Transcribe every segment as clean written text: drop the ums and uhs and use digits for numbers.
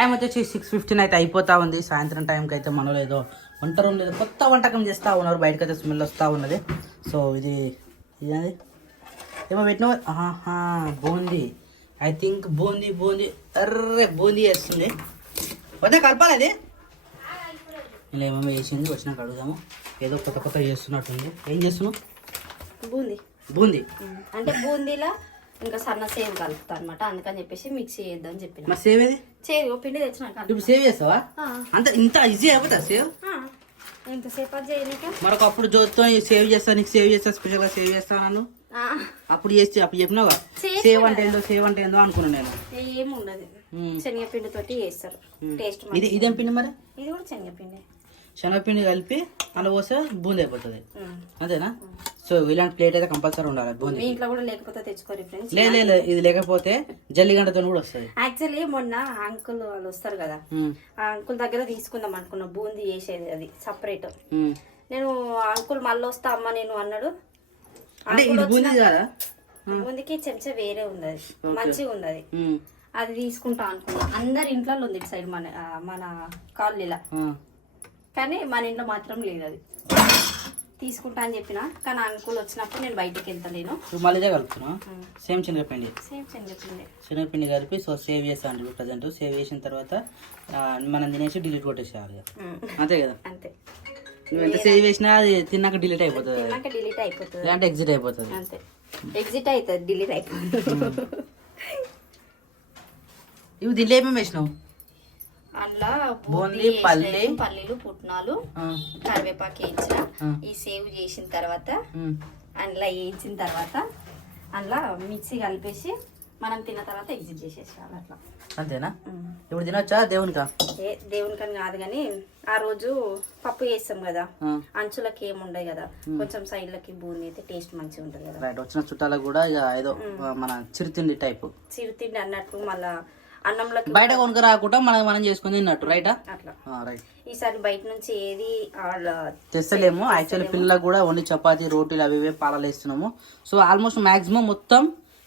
Time వచ్చేసి 6:15 అయితే అయిపోతా ఉంది. సాయంత్రం టైంకి అయితే మనలో ఏదో వంట రూమ్ లేదు కొత్త వంటకం చేస్తూ ఉన్నారు. బయటకు అయితే స్మెల్ వస్తూ ఉన్నది. సో ఇది ఇదేది ఏమో పెట్టిన boondi. I think boondi array boondi వేస్తుంది. వద్ద కలపాలి అది. ఇలా ఏమేమో వేసింది. వచ్చినాక అడుగుదాము. ఏదో కొత్త చేస్తున్నట్టుంది. ఏం చేస్తున్నావు? బూందీ అంటే బూందీలా ఇంకా సన్న సేవ్ కలుపుతా అనమాట. అందుకని చెప్పేసి మిక్సీ చేద్దాం అని చెప్పిన. మరి సేవ్ ఏది? పిండి తెచ్చినాక ఇప్పుడు సేవ్ చేస్తావా? అంత ఇంత ఈజీ అయిపోతా సేవ్? ఇంతసేపు అది చేయలేక మరొక అప్పుడు జ్యోతితో సేవ్ చేస్తా, నీకు సేవ్ చేస్తా, స్పెషల్ గా సేవ్ చేస్తాను. అప్పుడు చెప్పినావా సేవ్ అంటే ఏందో అనుకున్నాను నేను. ఏముండదు, శనగపిండి తోటి చేస్తారు. టేస్ట్ ఇదేం పిండి మరి? ఇది కూడా శనగపిండి. శనగపిండి కలిపి అలా పోస్తే బూందీ అయిపోతుంది అంతేనా? సో ఇలాంటి ప్లేట్ అయితే కంపల్సరీ ఉండాలి. బూందీ ఇంట్లో కూడా లేకపోతే తెచ్చుకోరు ఫ్రెండ్స్. లేదు ఇది లేకపోతే జల్లిగంటతో కూడా వస్తుంది. యాక్చువల్లీ మొన్న అంకుల్ వాళ్ళు వస్తారు కదా, ఆ అంకుల్ దగ్గర తీసుకుందాం అనుకున్నా బూందీ చేసేది, అది సపరేట్. నేను అంకుల్ మళ్ళీ వస్తా అమ్మ నేను అన్నాడు. బూందీకి చెంచా వేరే ఉంది, మంచిగా ఉంది. అది తీసుకుంటా అనుకున్నా. అందరి ఇంట్లో ఉంది ఇటు సైడ్ మన కాలనీలా, కానీ మన ఇంట్లో మాత్రం లేదు. అది తీసుకుంటా అని చెప్పిన, కానీ అంకుల్ వచ్చినప్పుడు నేను బయటకు వెళ్తాను. మళ్ళీ కలుపుతున్నా సేమ్ శనగపిండి కలిపి సో సేవ్ చేస్తాను. ప్రజెంట్ సేవ్ చేసిన తర్వాత మనం తినేసి డిలీట్ కొట్టేసేయాలి. అంతే కదా? అంతే. నువ్వు ఎంత సేవ్ చేసినా అది తిన్నాక డిలీట్ అయిపోతుంది. లేదంటే ఎగ్జిట్ అయిపోతుంది. అంతే, ఎగ్జిట్ అవుతుంది, డిలీట్ అయిపోతుంది. ఇవి దీంట్లో ఏమేమి వేసినావు? అందులో బూందీ, పల్లీలు, పుట్నాలు, కరివేపాకు వేయించిన. ఈ సేవ్ చేసిన తర్వాత అందులో వేయించిన తర్వాత అందులో మిక్సీ కలిపేసి మనం తిన్న తర్వాత ఎగ్జిట్ చేసేసాలి. అట్లా అంతేనా? ఇప్పుడు తినొచ్చా దేవునికా? దేవునికని కాదు కానీ ఆ రోజు పప్పు చేస్తాం కదా, అంచులకి ఏముండవు కదా, కొంచెం సైడ్లకి బూందీ అయితే టేస్ట్ మంచిగా ఉంటుంది కదా. రైట్. వచ్చిన చుట్టాలకు కూడా ఏదో మన చిరుతిండి టైప్ చిరుతిండి అన్నట్టు. మళ్ళా అన్నంలోకి బయట కొనుక రాకుండా మనం చేసుకుని తిన్నట్టు. రైటా? అట్లా. రైట్. ఈసారి బయట నుంచి ఏది తెస్తలేము. యాక్చువల్లీ పిల్లలకు కూడా ఓన్లీ చపాతీ, రోటీలు అవి ఇవే పాలలు వేస్తున్నాము. సో ఆల్మోస్ట్ మాక్సిమం మొత్తం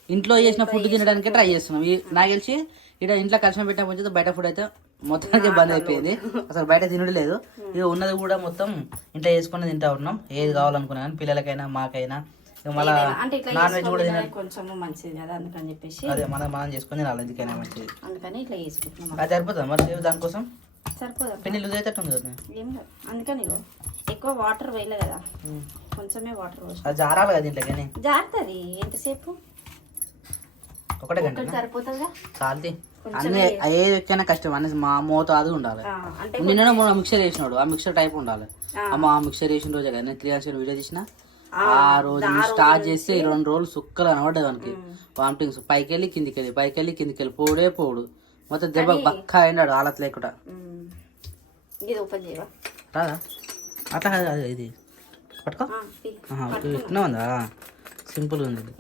ఇంట్లో చేసిన ఫుడ్ తినడానికి ట్రై చేస్తున్నాం. నాకు తెలిసి ఇక్కడ ఇంట్లో కలిసి పెట్టినప్పుడు బయట ఫుడ్ అయితే మొత్తానికి బంద్ అయిపోయింది. అసలు బయట తినడం లేదు. ఇక ఉన్నది కూడా మొత్తం ఇంట్లో చేసుకుని తింటా ఉన్నాం. ఏది కావాలనుకున్నా కానీ పిల్లలకైనా మాకైనా. మళ్ళీ నాన్ వెజ్ కూడా తినాలి, కొంచెం మంచిది కదా, అందుకని చెప్పేసి అదే మనం చేసుకుని తినాలి. ఎందుకైనా మంచిది. అందుకని ఇట్లా చేసుకుంటున్నాం. అది సరిపోతుంది మరి దానికోసం. సరిపోదా? పిండి లూజ్ అయితే ఉంది కదా. ఏం లేదు, అందుకని ఎక్కువ వాటర్ వేయలే కదా, కొంచెమే వాటర్ పోసి అది జారాలి కదా దీంట్లో. కానీ జారుతుంది ఎంతసేపు, ఒకటే గంట సరిపోతుందిగా. చాలది. అన్ని ఏ ఎక్కైనా కష్టం అన్ని మా మోతాదు ఉండాలి. నిన్న మిక్సర్ వేసినాడు, ఆ మిక్సర్ టైప్ ఉండాలి. అమ్మ ఆ మిక్సర్ వేసిన రోజే కదా నేను 3 hours వీడియో తీసిన. ఆ రోజు స్టార్ట్ చేస్తే 2 రోజులు సుక్కలు అనబడ్డది మనకి. వామిటింగ్స్ పైకెళ్ళి కిందికెళ్ళి పోడు మొత్తం దెబ్బ బక్క అయినాడు ఆలత లేకుండా. రాదా? అట్లా కాదు, అది ఇది పట్టుకో. ఇట్లా ఉందా? సింపుల్ ఉంది.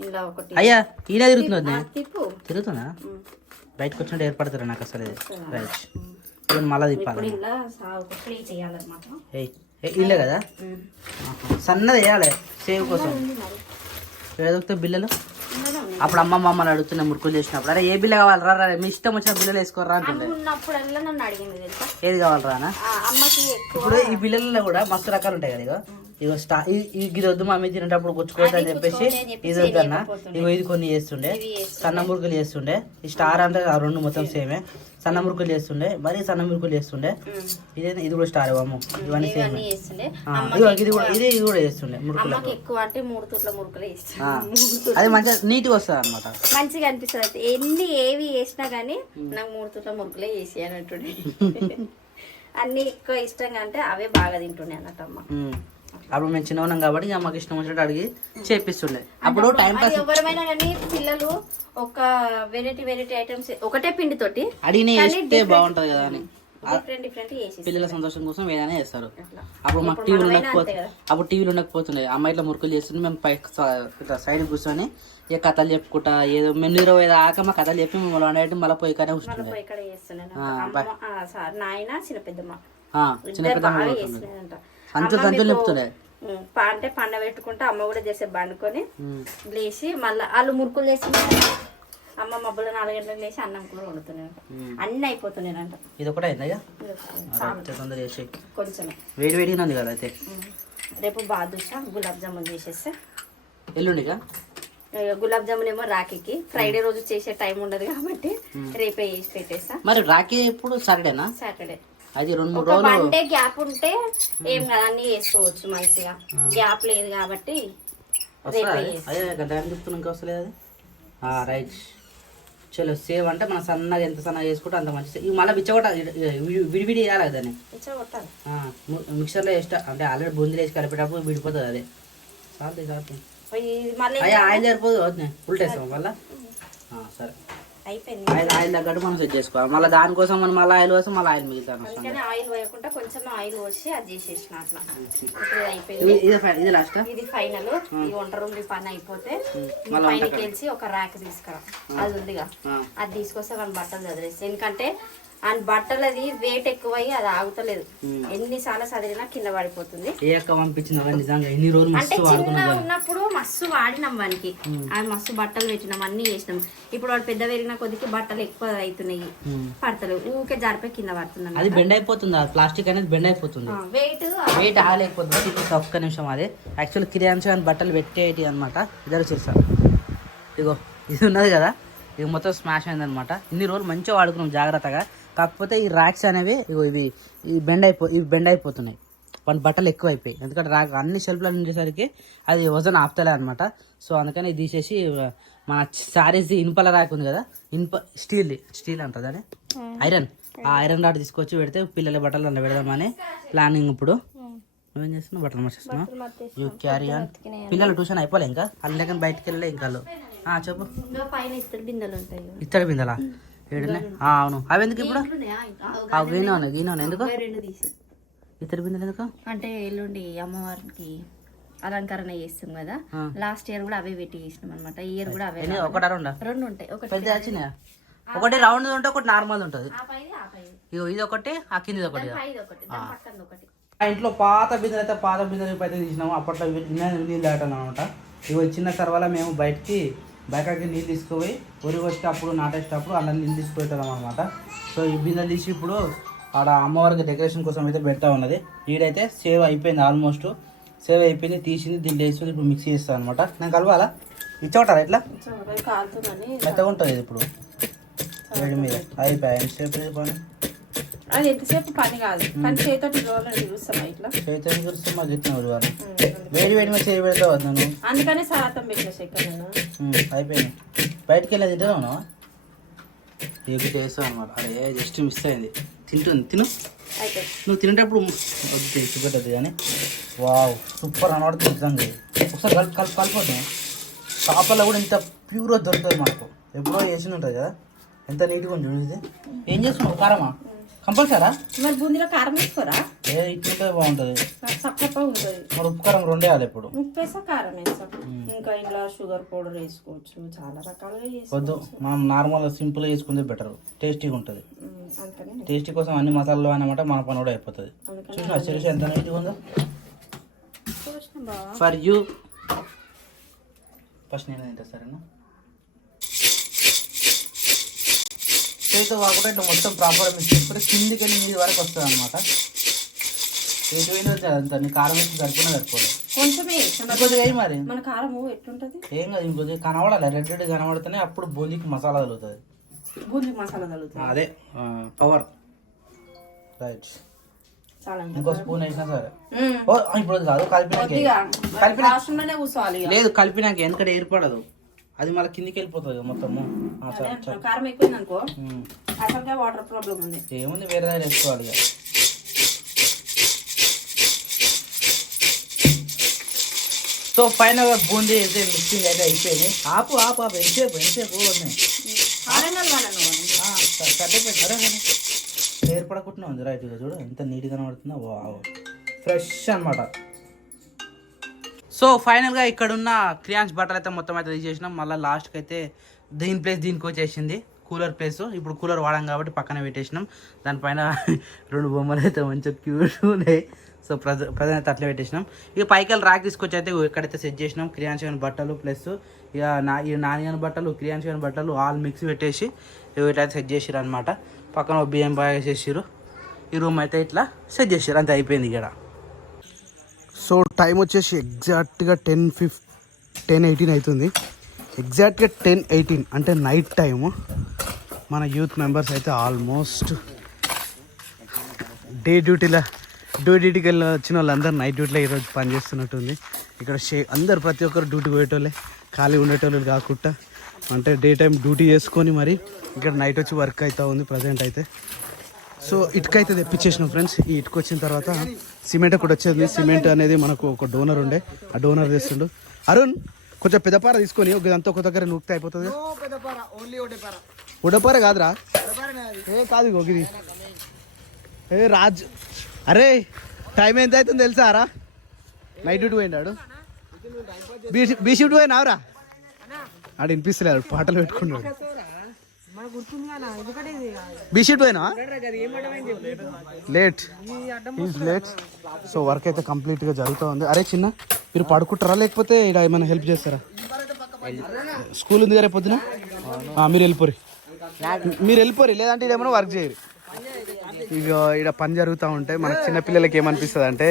అయ్యా ఈయన తిరుగుతుందా? బయటకు వచ్చినట్టు ఏర్పడతారా నాకు అసలు. రైట్. మళ్ళా తిప్పాలి. ఇల్లే కదా, సన్నది వేయాలి సేవ్ కోసం. ఏదొక బిల్లలు అప్పుడు అమ్మమ్మని అడుగుతున్నా మురుకులు చేసినప్పుడు, అరే ఏ బిల్ల కావాలరా, మీ ఇష్టం వచ్చిన బిల్లలు వేసుకోరా అంటుండే. ఏది కావాలరా? ఇప్పుడు ఈ బిల్లల్లో కూడా మస్తు రకాలు ఉంటాయి కదా. ఇగో ఇది వద్దు మమ్మీ తినేటప్పుడు గుచ్చుకోవద్దు అని చెప్పేసి ఇది వద్దన్నా ఇది కొన్ని చేస్తుండే. సన్న మురుకులు చేస్తుండే. ఈ స్టార్ అంటే ఆ 2 మొత్తం సేమే. సన్న మురుకులు చేస్తుండే, మరీ సన్న మురుకులు చేస్తుండే. ఇది కూడా స్టార్ అమ్మ. ఇవన్నీ సేమ్. ఇది కూడా చేస్తుండే మురుకులు. అది మంచిగా నీట్గా వస్తుంది అనమాట, మంచిగా అనిపిస్తుంది. ఏవి వేసినా గానీ నాకు 3 తుట్ల మురుకులే వేసి అన్నట్టుండే. అన్ని ఎక్కువ ఇష్టంగా అంటే అవే బాగా తింటుండే అన్నట్టు అమ్మ. అప్పుడు మేము చిన్న ఉన్నాం కాబట్టి అమ్మకి ఇష్టం వచ్చినట్టు అడిగి చేపిస్తుండే. అప్పుడు టైం పాస్. ఎవరైనా కానీ పిల్లలు ఒక వెరైటీ ఐటమ్స్ ఒకటే పిండి తోటి అడిగితే బాగుంటది కదా అని డిఫరెంట్ పిల్లల సంతోషం కోసం ఏదైనా చేస్తారు. అప్పుడు మాకు టీవీలు ఉండకపోతుండే. అమ్మ ఇట్లా మురుకులు చేస్తుండే. మేము ఇట్లా సైడ్ కూర్చొని ఇక కథలు చెప్పుకుంటా ఏదో మేము 20 దాకా మా కథలు చెప్పి మమ్మల్ని మళ్ళీ పోయి కానీ కూర్చుండే. చిన్న పెద్ద సంచులు చెప్తుండే. అంటే పండ పెట్టుకుంటే అమ్మ కూడా చేసే బండుకొని లేచి మళ్ళీ వాళ్ళు మురుకులు చేసి అమ్మ మబ్బులు 4 గంటలకు లేచి అన్నం కూర వండుతున్నాను. అన్నీ అయిపోతున్నాయంట. ఇది ఒకటే అయిందా తొందర చేసి కొంచెమే వేడి వేడిగా ఉంది కదా అయితే. రేపు బాదుషా గులాబ్ జామున్ చేసేస్తే ఎల్లుండిగా గులాబ్ జామున్ ఏమో రాఖీకి, ఫ్రైడే రోజు చేసే టైం ఉండదు కాబట్టి రేపే చేసి పెట్టేస్తా. మరి రాఖీ ఎప్పుడు సాటర్డేనా? సాటర్డే. అది 2-3 ఒక రోజులు 1 డే గ్యాప్ ఉంటే ఏం కదా అన్ని చేసుకోవచ్చు మంచిగా. గ్యాప్ లేదు కాబట్టి ఇంకా వస్తలేదు అది. రైట్ చలో సేవ్ అంటే మనం సన్నగా ఎంత సన్నగా చేసుకుంటే అంత మంచిది. ఇవి మళ్ళీ బిచ్చగొట్ట విడివిడి వేయాలి కదా దాన్ని. మిక్సర్లో వేస్తా అంటే ఆల్రెడీ బూందీలు వేసి కలిపేటప్పుడు విడిపోతుంది అదే. ఆయిల్ సరిపోదు ఉల్టా వేస్తాం మళ్ళీ. సరే అయిపోయింది. ఆయిల్ తగ్గట్టు మనం సెట్ చేసుకోవాలి. మళ్ళీ దానికోసం మనం మళ్ళీ ఆయిల్ పోస్తాం, మళ్ళీ ఆయిల్ మిగులుతాను. ఆయిల్ పోయకుండా కొంచెం ఆయిల్ పోసి అది చేసేసిన అట్లా. అయిపోయింది. ఇది లాస్ట్, ఇది ఫైనల్. ఈ వంట రూమ్ పని అయిపోతే పైనకి వెళ్ళి ఒక ర్యాక్ తీసుకురా, అది ఉందిగా అది తీసుకొస్తే మన బట్టలు చదివేస్తాయి. ఎందుకంటే అండ్ బట్టలు అది వెయిట్ ఎక్కువయ్యి అది ఆగుతలేదు. ఎన్నిసార్లు చదివినా కింద పడిపోతుంది. అంటే చిన్న ఉన్నప్పుడు మస్తు వాడినాం వానికి, అది మస్తు బట్టలు పెట్టినాం, అన్ని చేసినాం. ఇప్పుడు వాడు పెద్ద పెరిగిన కొద్దికి బట్టలు ఎక్కువ అవుతున్నాయి, పడతలేవు, ఊకే జారిపోయి కింద పడుతున్నాం. అది బెండ్ అయిపోతుంది, ప్లాస్టిక్ అనేది బెండ్ అయిపోతుంది, వెయిట్ ఆగలేకపోతుంది. ఒక్క నిమిషం. అదే యాక్చువల్ కిరాన్స్ కానీ బట్టలు పెట్టేటి అనమాట. ఇద్దరు చేస్తాను. ఇగో ఇది ఉన్నది కదా, ఇది మొత్తం స్మాష్ అయింది అనమాట. ఇన్ని రోజులు మంచిగా వాడుకున్నాం జాగ్రత్తగా. కాకపోతే ఈ ర్యాక్స్ అనేవి ఇవి బెండ్ అయిపోతున్నాయి. మన బట్టలు ఎక్కువ అయిపోయి, ఎందుకంటే ర్యాక్ అన్ని షెల్ఫ్లో ఉండేసరికి అది వజన్ ఆపుతలే అనమాట. సో అందుకని ఇది తీసేసి మన సారీస్ ఇనుపల ర్యాక్ ఉంది కదా, స్టీల్ అంటుంది అని ఐరన్, ఆ ఐరన్ రాడ్ తీసుకొచ్చి పెడితే పిల్లల బట్టలు అందులో పెడదామని ప్లానింగ్. ఇప్పుడు నువ్వేం చేస్తున్నావు? బట్టలు మార్చేస్తున్నావు. You carry on. పిల్లలు ట్యూషన్ అయిపోలే ఇంకా, అందుకని బయటకు వెళ్ళలే ఇంకా. చెప్పు. ఇత్తడి బిందెలా? అవును. అవి ఎందుకు ఇప్పుడు? గీన ఎందుకు ఇత్తడి బిందెలు ఎందుకు? అంటే ఎల్లుండి అమ్మవారికి అలంకరణ చేస్తాం కదా, లాస్ట్ ఇయర్ కూడా అవే పెట్టి చేసినాం అనమాట. ఈ ఇయర్ కూడా అవే. ఒకటి రెండు ఉంటాయి. ఒకటి రౌండ్ ఉంటుంది, ఒకటి నార్మల్ ఉంటుంది. ఇది ఒకటి, ఆ కింది ఒకటి. ఆ ఇంట్లో పాత బిందెలు అయితే అయితే తీసినాము. అప్పట్లో నీళ్ళు దాటాను అనమాట. ఇవి చిన్న సర్వాల మేము బయటకి నీళ్ళు తీసుకుపోయి వరి వచ్చేటప్పుడు నాటేసేటప్పుడు అలా నీళ్ళు తీసుకుపోతాం అనమాట. సో ఈ బిందెలు తీసి ఇప్పుడు ఆడ అమ్మవారికి డెకరేషన్ కోసం అయితే పెడతా ఉన్నది. ఈడైతే సేవ్ అయిపోయింది, ఆల్మోస్ట్ సేవ్ అయిపోయింది. తీసింది దీంట్లో వేస్తుంది. ఇప్పుడు మిక్స్ చేస్తాను అనమాట. నేను కలవాలా? ఇచ్చోటారా ఇట్లా మెత్తగా ఉంటుంది ఇప్పుడు వేడి మీద. అయిపోయాయి ఎంతసేపు పని? అది ఎంతసేపు పని కాదు, కానీ చేతితో చూస్తాం ఇట్లా. చేతితో చూస్తే మాకు ఇట్లా వేడి వేడి మీద చేయి పెడతా వద్దాను, అందుకనే సాతం పెట్టిన చక్కెర. అయిపోయింది. బయటకు వెళ్ళి తింటా ఉన్నావా? ఏపీ చేస్తావు అనమాట. అరే జస్ట్ మిస్ అయింది. తిను. నువ్వు తినేటప్పుడు పెట్టద్దు కానీ. వావ్ సూపర్ అనబడుతుంది నిజంగా. ఒకసారి కలిపోతాం. షాపుల్లో కూడా ఇంత ప్యూర్గా దొరుకుతుంది మనకు. ఎప్పుడో చేసి ఉంటుంది కదా, ఎంత నీట్గా ఉంది చూసి. ఏం చేస్తున్నావు? కారమా కంపల్సరా? మరి బూందీలో కారం వేసుకోరా? ఇట్లుంటే బాగుంటుంది, చక్కగా ఉంటుంది. మరి ఉప్పు కారం 2 వేయాలి. ఇప్పుడు ఉప్పు వేసా కారం వేస్తాం. ఇంకా ఇంట్లో షుగర్ పౌడర్ వేసుకోవచ్చు, చాలా రకాలుగా వద్దు. మనం నార్మల్ సింపుల్గా చేసుకుంటే బెటర్, టేస్టీగా ఉంటుంది. టేస్టీ కోసం అన్ని మసాలాలు అన్నమాట, మన పని కూడా అయిపోతుంది. చూసి ఎంత నీట్గా ఉందో. ఫర్ యూ ఫస్ట్ నేను తింటా సరేనా? చేతితో కాకుండా ఇట్లా మొత్తం ప్రాపర్గా మిక్స్ చేసుకుంటే కిందికి వెళ్ళి నీళ్ళు వరకు వస్తుంది అనమాట. ఎటువైనా అంత నీ కారం వేసి సరిపోలేదు కొంచెమే మరి. మన కారం ఎట్లుంటది? ఏం కాదు, ఇంకొద్దిగా కనబడాలి. రెడ్ కనబడితేనే అప్పుడు బూందీకి మసాలా తగులుతుంది. బూందీకి మసాలా తగులుతుంది, అదే పవర్. రైట్. ఇంకో స్పూన్ వేసినా సరే. ఇప్పుడు కాదు, కలిపినాక కూర్చోవాలి. లేదు కలిపినాక, ఎందుకంటే ఏర్పడదు అది, మళ్ళీ కిందికి వెళ్ళిపోతుంది మొత్తము. కారం ఎక్కువైంది అనుకో, అసలుగా వాటర్ ప్రాబ్లం ఉంది. ఏముంది, వేరే దగ్గర వేసుకోవాలి. సో ఫైనల్ గా బూందీ అయితే మిక్సింగ్ అయితే అయిపోయింది. ఆపు ఎంతసేపు ఏర్పడకుండా ఉంది. రైట్ గా చూడు ఎంత నీట్గా కనబడుతుందో. వావ్ ఫ్రెష్ అనమాట. సో ఫైనల్గా ఇక్కడ ఉన్న క్రియాన్స్ బట్టలు అయితే మొత్తం అయితే తీసేసినాం. మళ్ళీ లాస్ట్కి అయితే దీని ప్లేస్ దీనికి వచ్చేసింది. Cooler place. ఇప్పుడు కూలర్ వాడాం కాబట్టి పక్కన పెట్టేసినాం. దానిపైన 2 బొమ్మలు అయితే మంచిగా క్యూట్ ఉన్నాయి. సో ప్రజెంట్ అయితే అట్లా పెట్టేసినాం. ఇక పైకల్ రాక్ తీసుకొచ్చి అయితే ఎక్కడైతే సెట్ చేసినాం. క్రియాన్స్ గాని బట్టలు ప్లస్ ఇక నాని గాని బట్టలు, క్రియాన్స్ గాని బట్టలు ఆల్ మిక్స్ పెట్టేసి ఇట్లయితే సెట్ చేసిరు అనమాట. పక్కన బియ్యం బాగా వేసేసారు. ఈ రూమ్ అయితే ఇట్లా సెట్ చేసారు. అంతే అయిపోయింది ఇక్కడ. సో టైం వచ్చేసి ఎగ్జాక్ట్గా 10:18 అవుతుంది. ఎగ్జాక్ట్గా 10:18 అంటే నైట్ టైము. మన యూత్ మెంబర్స్ అయితే ఆల్మోస్ట్ డ్యూటీకి వెళ్ళి వచ్చిన వాళ్ళందరూ నైట్ డ్యూటీలో ఈరోజు పనిచేస్తున్నట్టుంది. ఇక్కడ అందరు ప్రతి ఒక్కరు డ్యూటీ పోయేటోళ్ళే, ఖాళీ ఉండేటోళ్ళు కాకుండా అంటే డే టైం డ్యూటీ చేసుకొని మరి ఇక్కడ నైట్ వచ్చి వర్క్ అవుతూ ఉంది ప్రజెంట్ అయితే. సో ఇటుకైతే తెప్పించేసినాం ఫ్రెండ్స్. ఈ ఇటుక వచ్చిన తర్వాత సిమెంట్ కూడా వచ్చేది. సిమెంట్ అనేది మనకు ఒక డోనర్ ఉండే, ఆ డోనర్ తెస్తుండు. అరుణ్ కొంచెం పెద్దపార తీసుకొని ఇదంతా ఒక దగ్గర నూక్తే అయిపోతుంది. ఉడపార కాదురా, కాదు ఇది. రాజ్ అరే టైం ఎంత అవుతుంది తెలుసా రా? నైట్ డ్యూటీ పోయినాడు. బీ షిఫ్ట్ పోయినావురా? ఆడు వినిపిస్తలేదు, పాటలు పెట్టుకున్నాడు. బీ షిఫ్ట్ పోయినా లేట్. సో వర్క్ అయితే కంప్లీట్గా జరుగుతూ ఉంది. అరే చిన్న మీరు పడుకుంటారా లేకపోతే ఇక్కడ ఏమైనా హెల్ప్ చేస్తారా? స్కూల్ ఉంది కదా పొద్దున, మీరు వెళ్ళిపోరు లేదంటే ఇక్కడ ఏమైనా వర్క్ చేయరు. ఇక ఇక్కడ పని జరుగుతూ ఉంటే మనకు చిన్నపిల్లలకి ఏమనిపిస్తుంది అంటే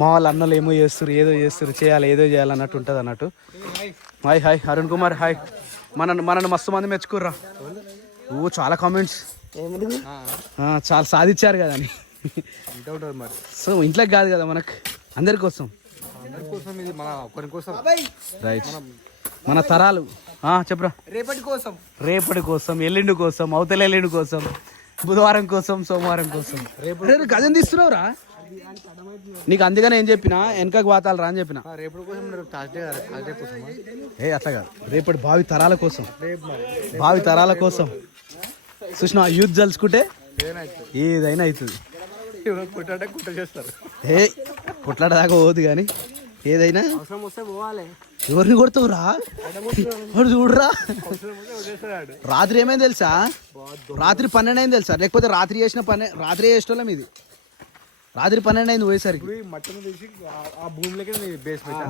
మా వాళ్ళు అన్నలు ఏమో చేస్తారు, ఏదో చేయాలి, ఏదో చేయాలన్నట్టు ఉంటుంది అన్నట్టు. Hi Arun Kumar hi. మనల్ని మస్తు మంది మెచ్చుకుర్రా. చాలా కామెంట్స్, చాలా సాధించారు కదా అని. సో ఇంట్లోకి కాదు కదా, మనకు అందరి కోసం రైట్. మన తరాలు చెప్పరా, రేపటి కోసం, ఎల్లుండి కోసం, అవతల ఎల్లుండి కోసం, బుధవారం కోసం, సోమవారం కోసం. రేపు గజం తీస్తున్నావురా? నీకు అందుకనే ఏం చెప్పినా వెనకకు వాతాలు రా అని చెప్పిన. అట్లా కాదు, రేపటి భావి తరాల కోసం, చూసిన యూత్ జలుసుకుంటే ఏదైనా అవుతుంది. కొట్లాట దాకా పోదు కానీ ఏదైనా. ఎవరిని కొడుతావురా? చూడరా, రాత్రి ఏమైంది తెలుసా? రాత్రి 12 అయింది తెలుసా? లేకపోతే రాత్రి చేసిన పని రాత్రి చేసేటోళ్ళం. ఇది రాత్రి 12 అయింది పోయేసరికి.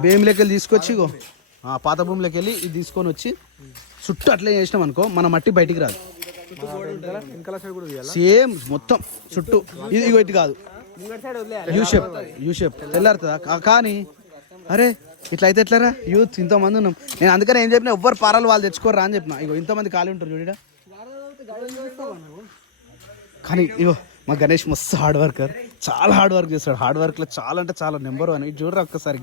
భూమిలోకి వెళ్ళి తీసుకొచ్చి పాత భూమిలోకి వెళ్ళి ఇది తీసుకొని వచ్చి చుట్టూ అట్లే చేసినాం అనుకో, మన మట్టి బయటికి రాదు. సేమ్ మొత్తం చుట్టూ ఇది ఇటు కాదు, యూ షేప్ తెల్లారుతుందా? కానీ అరే ఇట్లా అయితే ఎట్లారా? యూత్ ఇంతమంది ఉన్నాం. నేను అందుకని ఏం చెప్పినా ఎవ్వరు పారాలు వాళ్ళు తెచ్చుకోరా అని చెప్పిన. ఇగో ఇంతమంది ఖాళీ ఉంటారు చూడ. కానీ ఇగో మా గణేష్ మస్తు హార్డ్ వర్కర్, చాలా హార్డ్ వర్క్ చేస్తాడు. హార్డ్ వర్క్లో చాలా అంటే చాలా నెంబర్ 1. ఇది చూడరా ఒక్కసారి.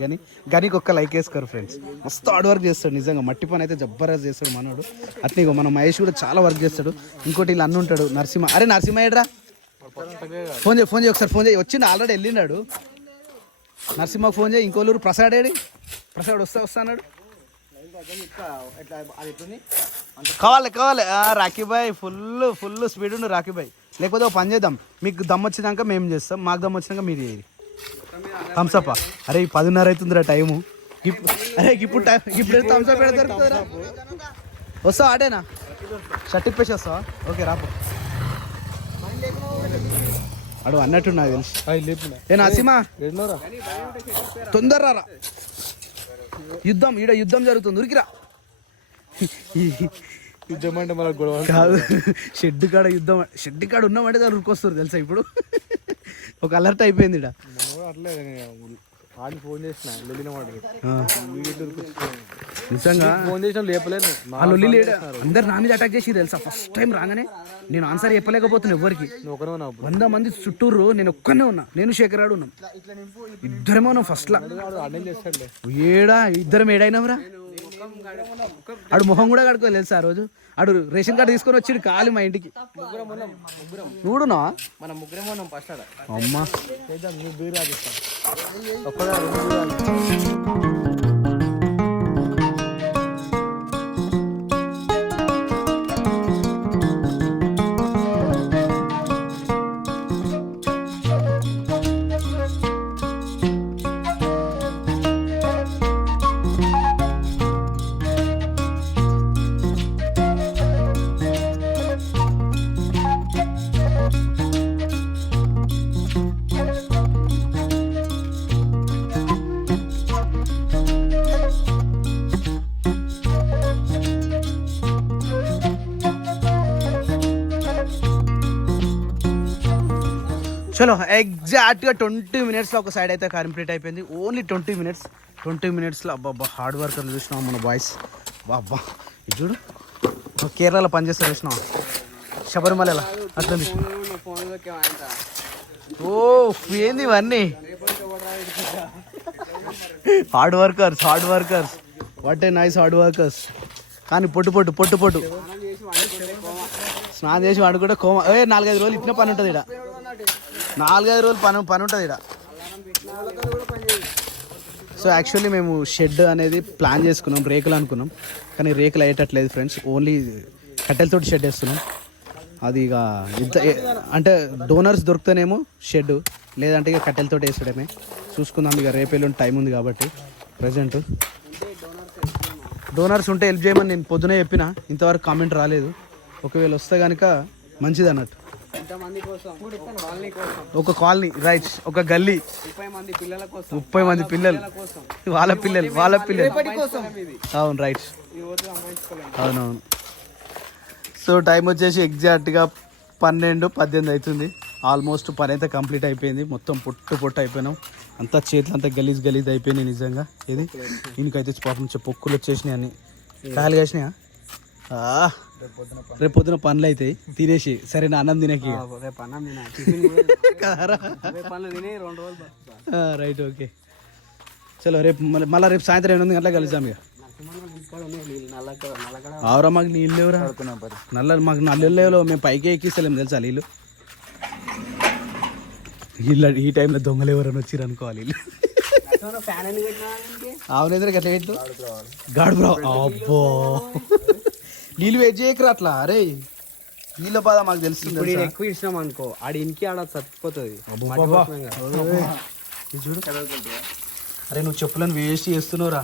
గనికి ఒక్క లైక్ వేసుకోరు ఫ్రెండ్స్. మస్తు హార్డ్ వర్క్ చేస్తాడు నిజంగా. మట్టి పని అయితే జబర్దస్త్ చేస్తాడు మనోడు. అట్నే ఇగో మన మహేష్ కూడా చాలా వర్క్ చేస్తాడు. ఇంకోటి ఇలా అన్న ఉంటాడు నరసింహ. అరే నరసింహ ఏడ్రా? ఫోన్ చేయి ఒకసారి ఫోన్ చేయి. వచ్చిండు ఆల్రెడీ వెళ్ళినాడు. నరసింహకు ఫోన్ చేయి. ఇంకోళ్ళు ప్రసాద్ ఏడి? ప్రసాద్ వస్తా అన్నాడు. కావాలి రాఖీ బాయ్, ఫుల్ స్పీడ్ ఉండు రాఖీ బాయ్. లేకపోతే ఒక పని చేద్దాం, మీకు దమ్ వచ్చినాక మేము చేస్తాం, మాకు దమ్ వచ్చినాక మీరు చేయరు. థమ్సప్. అరే 10:30 అవుతుందిరా టైము. అరే ఇప్పుడు థమ్సప్ పెడతారు. వస్తావా? ఆటేనా షర్ట్ ఇప్పేసి వస్తావా? ఓకే రాపో. అడు అన్నట్టు నాకు తెలుసు. ఏ నరసింహ తొందరరా, యుద్ధం జరుగుతుంది, ఉరికిరా. యుద్ధం అంటే మన గొడవ కాదు, షెడ్ కాడ ఉన్నామంటే దాని ఉరికొస్తారు తెలుసా. ఇప్పుడు ఒక అలర్ట్ అయిపోయింది. నిజంగా ఫోన్ చేసిన లేపలేదు. అందరు నా మీద అటాక్ చేసి తెలుసా. ఫస్ట్ టైం రాగానే నేను ఆన్సర్ చెప్పలేకపోతున్నా ఎవరికి. 100 మంది చుట్టూరు, నేను ఒక్కనే ఉన్నా. నేను శేఖర్ గాడు ఉన్నాం, ఇద్దరేమో ఉన్నాం ఫస్ట్ లా. ఇద్దరం ఏడైనావురా? ఆడు మొహం కూడా కడుకోలేదు తెలుసా. ఆ రోజు ఆడు రేషన్ కార్డు తీసుకొని వచ్చి కాలి మా ఇంటికి. చూడునా మనం ముగ్గురేమో ఉన్నాం ఫస్ట్. అమ్మా చలో ఎగ్జాక్ట్గా 20 minutesలో ఒక సైడ్ అయితే కంప్లీట్ అయిపోయింది. ఓన్లీ 20 minutesలో అబ్బా హార్డ్ వర్కర్లు చూసినాం మన బాయ్స్. అబ్బా ఇది చూడు కేరళలో పనిచేస్తారు చూసినాం శబరిమలలో అట్లా. ఓ ఏంది ఇవన్నీ hard workers what a nice hard workers. కానీ పొట్టు స్నానం చేసి వాడు కూడా కోమ 4-5 రోజులు ఇట్లా పని ఉంటుంది ఇక్కడ. 4-5 రోజులు పని ఉంటుంది ఇక్కడ. సో యాక్చువల్లీ మేము షెడ్ అనేది ప్లాన్ చేసుకున్నాం, రేకులు అనుకున్నాం, కానీ రేకులు అయ్యేటట్లేదు ఫ్రెండ్స్. ఓన్లీ కట్టెలతోటి షెడ్ వేస్తున్నాం. అది ఇక ఇంత అంటే డోనర్స్ దొరికితేనేమో షెడ్, లేదంటే ఇక కట్టెలతోటి వేసడమే. చూసుకుందాం ఇక రేపేళ్ళు టైం ఉంది కాబట్టి. ప్రజెంట్ డోనర్స్ ఉంటే హెల్ప్ చేయమని నేను పొద్దునే చెప్పిన, ఇంతవరకు కామెంట్ రాలేదు. ఒకవేళ వస్తే కనుక మంచిది అన్నట్టు. ఒక కాలనీ రైట్, ఒక గల్లీ 30 మంది పిల్లలు, వాళ్ళ పిల్లలు. అవును రైట్, అవునవును. సో టైం వచ్చేసి ఎగ్జాక్ట్గా 12-18 అవుతుంది. ఆల్మోస్ట్ పని అయితే కంప్లీట్ అయిపోయింది. మొత్తం పొట్టు అయిపోయినాం. అంతా చేతులు అంతా గలీజ్ అయిపోయినాయి నిజంగా. ఇది ఈయనకైతే పాపం పొక్కులు వచ్చేసినాయి, అన్ని కాయలు కాసినాయా. రేపు పొద్దున పనులు అవుతాయి తినేసి. సరే నా అన్నం తినకి రైట్ ఓకే. చలో రేపు మళ్ళీ రేపు సాయంత్రం 8 గంటలకు కలుద్దాం ఇక. ఆవురా మాకు నీళ్ళు లేవురా, మాకు నల్లు లేవు. మేము పైకి ఎక్కిస్తలేము తెలుసా నీళ్ళు. ఈ టైంలో దొంగలు ఎవరైనా వచ్చారు అనుకోవాలి. అవునేంద్ర ఎట్లా పెట్టు గాడు బ్రో. అబ్బో నీళ్ళు వెయిట్ చేయకరా అట్లా. అరే నీళ్ళ బాధ మాకు తెలుస్తుంది. ఎక్కువ ఇచ్చినాం అనుకో ఆడి ఇంటికి ఆడ చచ్చిపోతుంది. చూడు అరే నువ్వు చెప్పులను వేస్ట్ చేస్తున్నావురా.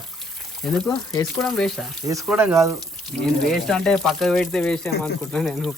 ఎందుకు వేసుకోవడం వేస్టా? వేసుకోవడం కాదు, నేను వేస్ట్ అంటే పక్కకు పెడితే వేస్ట్ ఏమనుకుంటున్నా నేను.